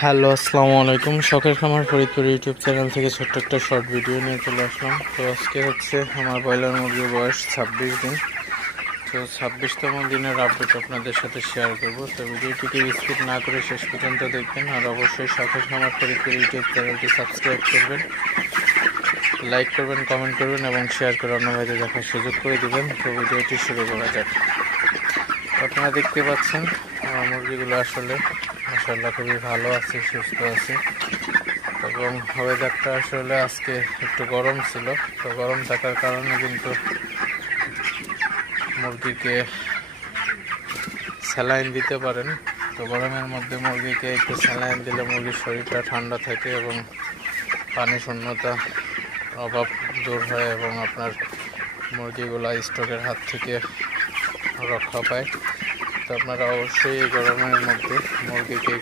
Hello, আসসালামু আলাইকুম। শখের খামার ফরিদপুর ইউটিউব চ্যানেল থেকে ছোট্ট একটা শর্ট ভিডিও নিয়ে চলে আসলাম। তো আজকে হচ্ছে আমার ব্রয়লার মুরগির বয়স 26 দিন। তো 26তম দিনের আপডেট আপনাদের সাথে শেয়ার করব। তো ভিডিওটিকে স্কিপ না করে শেষ পর্যন্ত দেখবেন, আর অবশ্যই শখের খামার ফরিদপুর ইউটিউব চ্যানেলটি সাবস্ক্রাইব করবেন, লাইক করবেন, কমেন্ট করবেন এবং শেয়ার করে অন্য ভাইদের দেখার সুযোগ করে দেবেন। তো ভিডিওটি শুরু করা যাক। আপনারা দেখতে পাচ্ছেন আমার মুরগিগুলো আসলে মাশাআল্লাহ খুবই ভালো আছে, সুস্থ আছে এবং ওয়েদারটা আসলে আজকে একটু গরম ছিল। তো গরম থাকার কারণে কিন্তু মুরগিকে স্যালাইন দিতে পারেন। তো গরমের মধ্যে মুরগিকে একটু স্যালাইন দিলে মুরগির শরীরটা ঠান্ডা থাকে এবং পানি শূন্যতা অভাব দূর হয় এবং আপনার মুরগিগুলা স্ট্রোকের হাত থেকে রক্ষা পায়। তো আপনারা অবশ্যই এই গরমের মধ্যে মুরগিকে